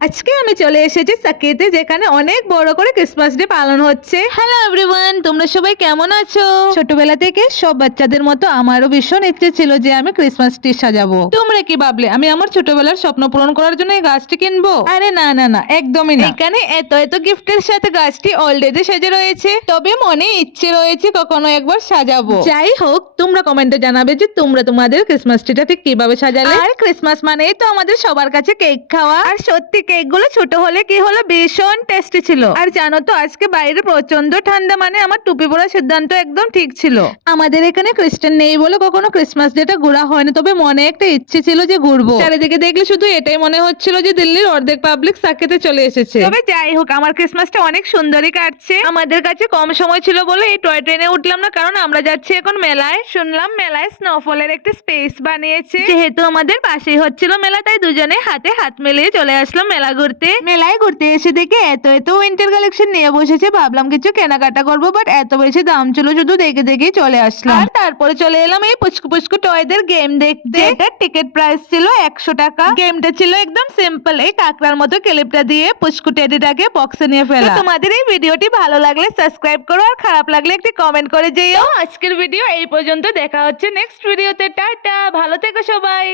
আজকে আমি চলে এসেছি সাকিতে, যেখানে অনেক বড় করে ক্রিসমাস ডে পালন হচ্ছে। হ্যালো এভরিওয়ান, তোমরা সবাই কেমন আছো? ছোটবেলা থেকে সব বাচ্চাদের মতো আমারও ভীষণ ইচ্ছে ছিল যে আমি ক্রিসমাস ট্রি সাজাবো। তোমরা কি ভাবলে আমি আমার ছোটবেলার স্বপ্ন পূরণ করার জন্য এই গাছটি কিনবো? আরে না না না, একদমই না। এখানে এত এত গিফটের সাথে গাছটি অলরেডি সেজে রয়েছে, তবে মনে ইচ্ছে রয়েছে কখনো একবার সাজাবো। যাই হোক, তোমরা কমেন্টে জানাবে যে তোমরা তোমাদের ক্রিসমাস ট্রিটা ঠিক কিভাবে সাজালে। আর ক্রিসমাস মানেই তো আমাদের সবার কাছে কেক খাওয়া, আর সত্যি কেক গুলো ছোট হলে কি হলো ভীষণ টেস্টি ছিল। আর জানো তো আজকে বাইরে প্রচন্ড ঠান্ডা, মানে আমার টুপি পরার সিদ্ধান্ত একদম ঠিক ছিল। আমাদের এখানে খ্রিস্টান নেই বলে কখনো ক্রিসমাস ডেটা ঘোরা হয়নি, তবে মনে একটা ইচ্ছে ছিল যে ঘুরবো। চারিদিকে দেখলে শুধু এটাই মনে হচ্ছিল যে দিল্লির অর্ধেক পাবলিক সাকিতে চলে এসেছে। তবে যাই হোক, আমার ক্রিসমাসটা অনেক সুন্দরই কাটছে। আমাদের কাছে কম সময় ছিল বলে এই টয় ট্রেনে উঠলাম না, কারণ আমরা যাচ্ছি এখন মেলায়। শুনলাম মেলায় স্নোফলের একটা স্পেস বানিয়েছে। যেহেতু আমাদের পাশেই হচ্ছিল মেলা, তাই দুজনে হাতে হাত মিলিয়ে চলে আসলাম মেলা ঘুরতে। মেলায় ঘুরতে এসে দেখে এত এত উইন্টার কালেকশন নিয়ে বসেছে, ভাবলাম কিছু কেনাকাটা করবো, বাট এত বেশি দাম ছিল, শুধু দেখে দেখেই চলে আসলাম। আর তারপরে চলে এলাম এই পুচকু পুচকু টয়দের গেম দেখতে। এটার টিকিট প্রাইস ছিল 100 টাকা। গেমটা ছিল একদম সিম্পল, এই কাকড়ার মতো ক্লিপটা দিয়ে পুচকু টেডিটাকে বক্সে নিয়ে ফেলা। তোমাদের এই ভিডিওটি ভালো লাগলে সাবস্ক্রাইব করো, আর খারাপ লাগলে একটি কমেন্ট করে যেও। আজকের ভিডিও এই পর্যন্ত, দেখা হচ্ছে নেক্সট ভিডিওতে। টাটা, ভালো থেকো সবাই।